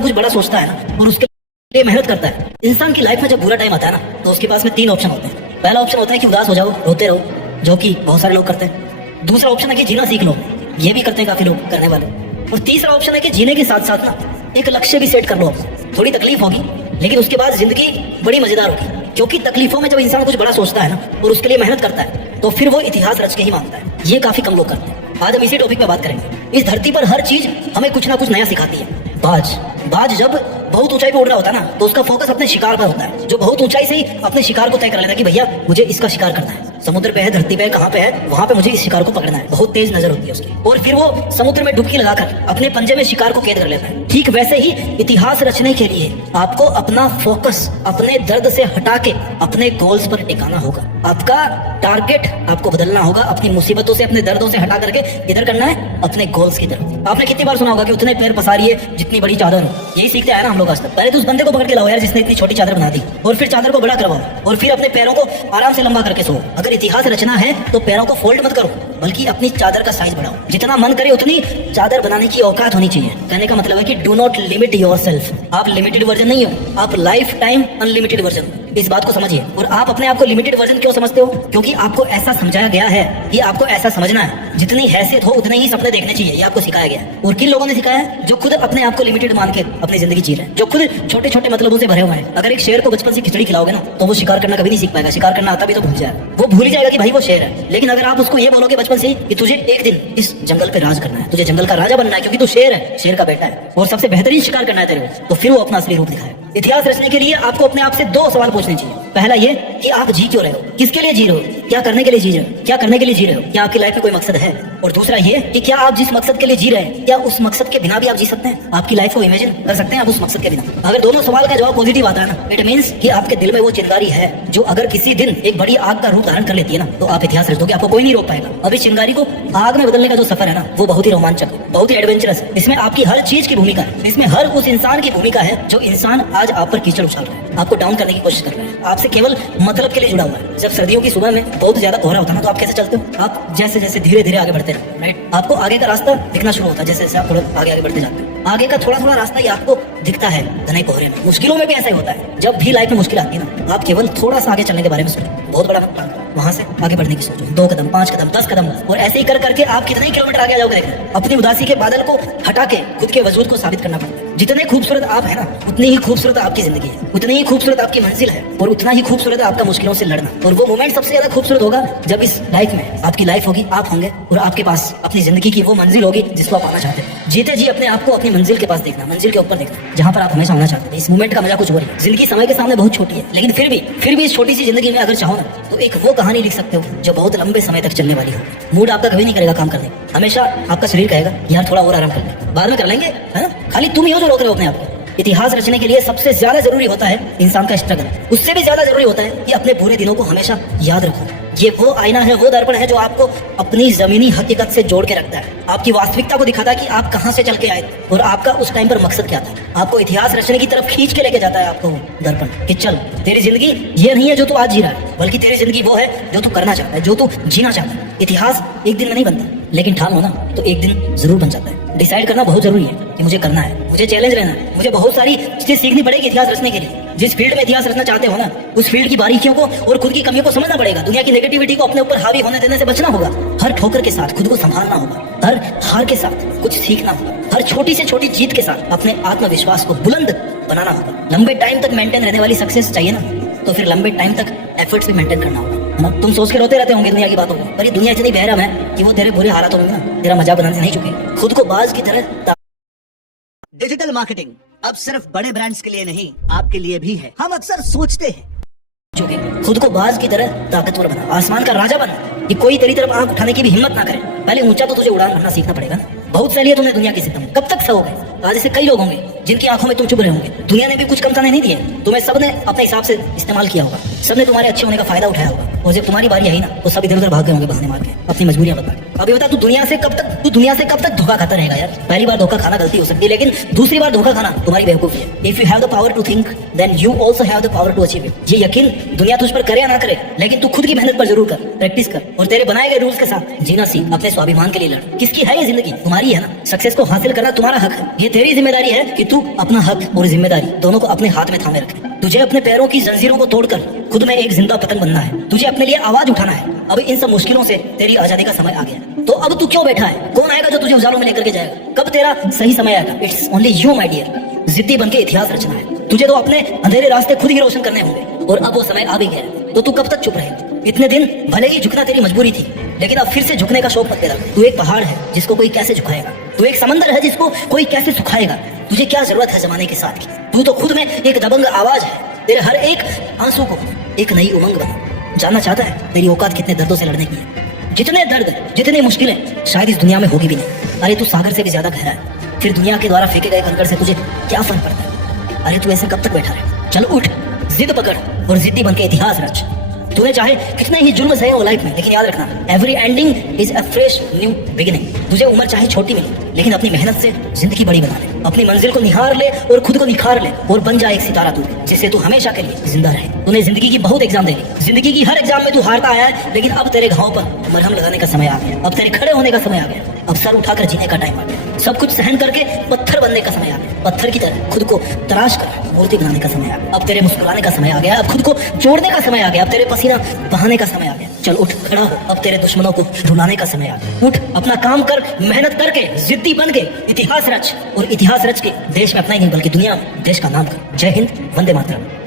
कुछ बड़ा सोचता है ना और उसके लिए मेहनत करता है। इंसान की लाइफ में जब बुरा टाइम आता है ना तो उसके पास में 3 ऑप्शन होते हैं। पहला ऑप्शन होता है कि उदास हो जाओ, रोते रहो, जो कि बहुत सारे लोग करते हैं। दूसरा ऑप्शन है कि जीना सीख लो, ये भी करते हैं काफी लोग करने वाले। और तीसरा ऑप्शन है कि जीने के साथ साथ ना एक लक्ष्य भी सेट कर लो। थोड़ी तकलीफ होगी लेकिन उसके बाद जिंदगी बड़ी मजेदार होगी, क्योंकि तकलीफों में जब इंसान कुछ बड़ा सोचता है ना और उसके लिए मेहनत करता है तो फिर वो इतिहास रच के ही मांगता है। ये काफी कम लोग करते हैं। आज हम इसी टॉपिक पे बात करेंगे। इस धरती पर हर चीज हमें कुछ ना कुछ नया सिखाती है। बाज जब बहुत ऊंचाई पे उड़ रहा होता है ना तो उसका फोकस अपने शिकार पर होता है। जो बहुत ऊंचाई से ही अपने शिकार को तय कर लेता है कि भैया मुझे इसका शिकार करना है। समुद्र पे है, धरती पे है, कहाँ पे है, वहां पे मुझे इस शिकार को पकड़ना है। बहुत तेज नजर होती है उसकी और फिर वो समुद्र में डुबकी लगाकर अपने पंजे में शिकार को कैद कर लेता है। ठीक वैसे ही इतिहास रचने के लिए आपको अपना फोकस अपने दर्द से हटा के अपने गोल्स पर टिकाना होगा। आपका टारगेट आपको बदलना होगा। अपनी मुसीबतों से, अपने दर्दों से हटा करके इधर करना है अपने गोल्स की तरफ। आपने कितनी बार सुना होगा कि उतने पैर पसारिए जितनी बड़ी चादर हो। यही सीखते आए ना हम लोग आज तक। पहले तो उस बंदे को पकड़ के लाओ यार जिसने इतनी छोटी चादर बना दी, और फिर चादर को बड़ा करवाओ, और फिर अपने पैरों को आराम से लंबा करके सो। अगर इतिहास रचना है तो पैरों को फोल्ड मत करो, बल्कि अपनी चादर का साइज बढ़ाओ। जितना मन करे उतनी चादर बनाने की औकात होनी चाहिए। कहने का मतलब है कि डू नॉट लिमिट योरसेल्फ। आप लिमिटेड वर्जन नहीं हो, आप लाइफ टाइम अनलिमिटेड वर्जन। इस बात को समझिए। और आप अपने आप को लिमिटेड वर्जन क्यों समझते हो? क्योंकि आपको ऐसा समझाया गया है कि आपको ऐसा समझना है जितनी हैसियत हो उतने ही सपने देखने चाहिए। ये आपको सिखाया गया है। और किन लोगों ने सिखाया है? जो खुद अपने आप को लिमिटेड मान के अपनी जिंदगी जी रहे हैं, जो खुद छोटे छोटे मतलबों से भरे हुए हैं। अगर एक शेर को बचपन से खिचड़ी खिलाओगे ना तो वो शिकार करना कभी नहीं सीख पाएगा। शिकार करना आता भी तो भूल जाएगा। वो भूल ही जाएगा कि भाई वो शेर है। लेकिन अगर आप उसको ये बोलोगे बचपन से कि तुझे एक दिन इस जंगल पे राज करना है, तुझे जंगल का राजा बनना है क्योंकि तू शेर है, शेर का बेटा है और सबसे बेहतरीन शिकार करना है तेरे को, तो फिर वो अपना असली रूप दिखाए। इतिहास रचने के लिए आपको अपने आप से 2 सवाल पूछने चाहिए। पहला ये कि आप जी क्यों रहे हो, किसके लिए जी रहे हो, क्या करने के लिए जी रहे हो, क्या करने के लिए जी रहे हो, क्या आपकी लाइफ में कोई मकसद है। और दूसरा ये कि क्या आप जिस मकसद के लिए जी रहे हैं क्या उस मकसद के बिना भी आप जी सकते हैं, आपकी लाइफ को इमेजिन कर सकते हैं आप उस मकसद के बिना। अगर दोनों सवाल का जवाब पॉजिटिव आता है ना, इट मींस कि आपके दिल में वो चिंगारी है जो अगर किसी दिन एक बड़ी आग का रूप धारण कर लेती है ना तो आप इतिहास रच दोगे, आपको कोई नहीं रोक पाएगा। अब इस चिंगारी को आग में बदलने का जो सफर है ना वो बहुत ही रोमांचक, बहुत ही एडवेंचरस है। इसमें आपकी हर चीज की भूमिका है। इसमें हर उस इंसान की भूमिका है जो इंसान आज आप पर कीचड़ उछाल रहा है, आपको डाउन करने की कोशिश कर रहा है, आपसे केवल मतलब के लिए जुड़ा हुआ है। जब सर्दियों की सुबह में बहुत ज्यादा कोहरा होता है ना तो आप कैसे चलते हो? आप जैसे जैसे धीरे धीरे आगे बढ़ते हैं, राइट, आपको आगे का रास्ता दिखना शुरू होता है। जैसे जैसे आप थोड़ा आगे बढ़ते जाते हैं, आगे का थोड़ा थोड़ा रास्ता ही आपको दिखता है घने कोहरे में। मुश्किलों में भी ऐसा ही होता है। जब भी लाइफ में मुश्किल आती है ना आप केवल थोड़ा सा आगे चलने के बारे में सोचो, बहुत बड़ा मत प्लान करो, वहां से आगे बढ़ने की सोचो। 2 कदम, 5 कदम, 10 कदम, और ऐसे ही कर करके आप कितने किलोमीटर आगे आ जाओगे। अपनी उदासी के बादल को हटा के खुद के वजूद को साबित करना पड़ता है। जितने खूबसूरत आप है ना उतनी ही खूबसूरत आपकी जिंदगी है, उतनी ही खूबसूरत आपकी मंजिल है, और उतना ही खूबसूरत है आपका मुश्किलों से लड़ना। और वो मोमेंट सबसे ज्यादा खूबसूरत होगा जब इस लाइफ में आपकी लाइफ होगी, आप होंगे और आपके पास अपनी जिंदगी की वो मंजिल होगी जिसको आप आना चाहते हैं। जीते जी अपने आप को अपनी मंजिल के पास देखना, मंजिल के ऊपर देखना, जहाँ पर आप हमेशा होना चाहते हैं। इस मोमेंट का मजा कुछ और है। जिंदगी समय के सामने बहुत छोटी है, लेकिन फिर भी इस छोटी सी जिंदगी में अगर चाहो ना तो एक वो कहानी लिख सकते हो जो बहुत लंबे समय तक चलने वाली हो। मूड आपका कभी नहीं करेगा काम करने, हमेशा आपका शरीर कहेगा यार थोड़ा और आराम कर ले, बाद में कर लेंगे, है ना। खाली तुम ही हो जो रोक रहे हो अपने आप को। इतिहास रचने के लिए सबसे ज्यादा जरूरी होता है इंसान का स्ट्रगल। उससे भी ज्यादा जरूरी होता है कि अपने बुरे दिनों को हमेशा याद रखो। ये वो आईना है, वो दर्पण है जो आपको अपनी जमीनी हकीकत से जोड़ के रखता है, आपकी वास्तविकता को दिखाता है कि आप कहां से चल के आए और आपका उस टाइम पर मकसद क्या था। आपको इतिहास रचने की तरफ खींच के लेके जाता है आपको दर्पण कि चल तेरी जिंदगी ये नहीं है जो तू आज जी रहा है, बल्कि तेरी जिंदगी वो है जो तू करना चाहता है, जो तू जीना चाहता है। इतिहास एक दिन में नहीं बनता, लेकिन ठान लो ना तो एक दिन जरूर बन जाता है। डिसाइड करना बहुत जरूरी है कि मुझे करना है, मुझे चैलेंज लेना है, मुझे बहुत सारी चीजें सीखनी पड़ेगी इतिहास रचने के लिए। जिस फील्ड में इतिहास रचना चाहते हो ना उस फील्ड की बारीकियों को और खुद की कमियों को समझना पड़ेगा। दुनिया की नेगेटिविटी को अपने ऊपर हावी होने देने से बचना होगा। हर ठोकर के साथ खुद को संभालना होगा, हर हार के साथ कुछ सीखना होगा, हर छोटी से छोटी जीत के साथ अपने आत्मविश्वास को बुलंद बनाना होगा। लंबे टाइम तक मेंटेन रहने वाली सक्सेस चाहिए ना तो फिर लंबे टाइम तक एफर्ट्स भी मेंटेन करना होगा, है ना। तुम सोच के रोते रहते होंगे दुनिया की बातों को, पर ये दुनिया इतनी बहरम है कि वो तेरे बुरे हालातों में ना तेरा मजाक बनाने नहीं चुके। खुद को बाज की तरह डिजिटल मार्केटिंग अब सिर्फ बड़े ब्रांड्स के लिए नहीं आपके लिए भी है। हम अक्सर सोचते हैं चुके, खुद को बाज की तरह ताकतवर बना, आसमान का राजा बना कि कोई तेरी तरफ आंख उठाने की भी हिम्मत ना करे। पहले ऊंचा तो तुझे उड़ान भरना सीखना पड़ेगा ना। बहुत सही है तुम्हें दुनिया की सितम, कब तक सहोगे? आज से कई लोग होंगे जिनकी आंखों में तुम चुभ रहे होंगे। दुनिया ने भी कुछ कम नहीं दिए, तुम्हें सबने अपने हिसाब से इस्तेमाल किया होगा। सबने तुम्हारे अच्छे होने का फायदा उठाया होगा, और जब तुम्हारी बारी आई ना तो सब इधर उधर भाग गए होंगे बहाने मार के अपनी मजबूरियां बता के। अभी बता, तू दुनिया से कब तक धोखा खाता रहेगा यार। पहली बार धोखा खाना गलती हो सकती है, लेकिन दूसरी बार धोखा खाना तुम्हारी बेवकूफी है। If you have the power to think then you also have the power to achieve it. ये यकीन दुनिया तुझ पर करे या ना करे, लेकिन तू खुद की मेहनत पर जरूर कर, प्रैक्टिस कर, और तेरे बनाए गए रूल्स के साथ जीना सीख। अपने स्वाभिमान के लिए लड़। किसकी है ये जिंदगी? तुम्हारी है ना। सक्सेस को हासिल करना तुम्हारा हक है। ये तेरी जिम्मेदारी है कि तू अपना हक और जिम्मेदारी दोनों को अपने हाथ में थामे रखे। तुझे अपने पैरों की जंजीरों को तोड़कर खुद में एक जिंदा पतंग बनना है। तुझे अपने लिए आवाज उठाना है। अब इन सब मुश्किलों से तेरी आजादी का समय आ गया, तो अब तू क्यों बैठा है? कौन आएगा जो तुझे उजालों में लेकर के जाएगा? कब तेरा सही समय आएगा? It's only you my dear. जिद्दी बनके इतिहास रचना है। तुझे तो अपने अंधेरे रास्ते खुद ही रोशन करने होंगे, और अब वो समय आ भी गया है। तो तू कब तक चुप रहेगा? इतने दिन भले ही झुकना तेरी मजबूरी थी, लेकिन अब फिर से झुकने का शौक मत तेरा। तू एक पहाड़ है जिसको कोई कैसे झुकाएगा। तू एक समंदर है जिसको कोई कैसे सुखाएगा। तुझे क्या जरूरत है जमाने के साथ की? तू तो खुद में एक दबंग आवाज है। तेरे हर एक आंसू को एक नई उमंग बना। जानना चाहता है तेरी औकात कितने दर्दों से लड़ने की है? जितने दर्द, जितनी मुश्किलें शायद इस दुनिया में होगी भी नहीं। अरे तू सागर से भी ज्यादा गहरा है। फिर दुनिया के द्वारा फेंके गए कंकड़ से तुझे क्या फर्क पड़ता है? अरे तू ऐसे कब तक बैठा रहे? चल उठ, जिद पकड़ और जिद्दी बन के इतिहास रच। तूने चाहे कितने ही जुल्म सहे हो लाइफ में, लेकिन याद रखना, every ending is a fresh new beginning. तुझे उम्र चाहे छोटी मिले, लेकिन अपनी मेहनत से जिंदगी बड़ी बना ले। अपनी मंजिल को निहार ले और खुद को निखार ले, और बन जाए एक सितारा तू, जिससे तू हमेशा के लिए जिंदा रहे। तूने जिंदगी की बहुत एग्जाम दे ली। जिंदगी की हर एग्जाम में तू हारता आया है, लेकिन अब तेरे घाव पर मरहम लगाने का समय आ गया। अब तेरे खड़े होने का समय आ गया। अब सर उठाकर जीने का टाइम आ गया। सब कुछ सहन करके पत्थर बनने का समय आ गया। पत्थर की तरह खुद को तराश कर मूर्ति बनाने का समय आ गया। अब तेरे मुस्कुराने का समय आ गया। अब खुद को जोड़ने का समय आ गया। अब तेरे पसीना बहाने का समय आ गया। चल उठ, खड़ा हो। अब तेरे दुश्मनों को रुलाने का समय आ गया। उठ, अपना काम कर, मेहनत करके जिद्दी बन के इतिहास रच, और इतिहास रच के देश में अपना ही नहीं बल्कि दुनिया में देश का नाम कर। जय हिंद, वंदे मातरम।